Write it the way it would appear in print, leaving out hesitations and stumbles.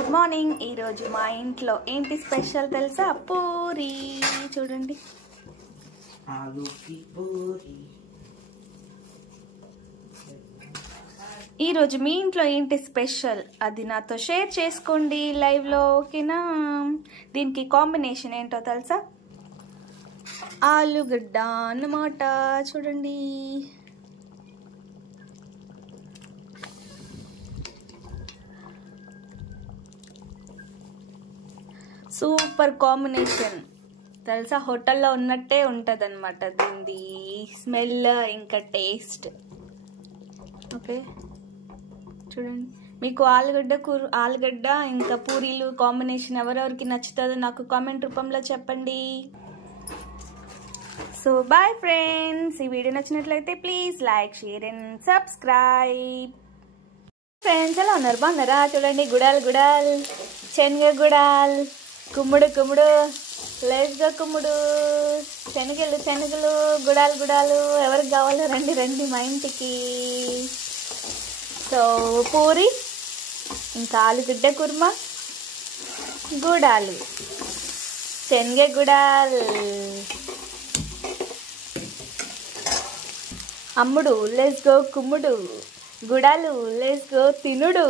Good morning. ఈరోజు మా ఇంట్లో ఏంటి స్పెషల్ తెలుసా? పూరి. చూడండి, ఈరోజు మీ ఇంట్లో ఏంటి స్పెషల్ అది నాతో షేర్ చేసుకోండి లైవ్లో, ఓకేనా? దీనికి కాంబినేషన్ ఏంటో తెలుసా? ఆలుగడ్డ అన్నమాట. చూడండి, సూపర్ కాంబినేషన్ తెలుసా? హోటల్లో ఉన్నట్టే ఉంటుంది అనమాట దీనిది స్మెల్ ఇంకా టేస్ట్. ఓకే, చూడండి. మీకు ఆలుగడ్డ ఇంకా పూరీలు కాంబినేషన్ ఎవరెవరికి నచ్చుతుందో నాకు కామెంట్ రూపంలో చెప్పండి. So bye friends. ఈ వీడియో నచ్చినట్లయితే please like, share and subscribe. Friends ఎలా ఉన్నారు? బాగున్నారా? చూడండి, గుడాల్ శనగ గుడాల్, కుమ్ముడు లేస్గా కుమ్ముడు, శనగలు గుడాలు ఎవరికి కావాలో రండి మా ఇంటికి. సో పూరి ఇంకా ఆలుగడ్డ కుర్మా, గుడాలు, శనగ గుడాల్, అమ్ముడు లెట్స్ గో, కుమ్ముడు, గుడాలు లెట్స్ గో తినుడు.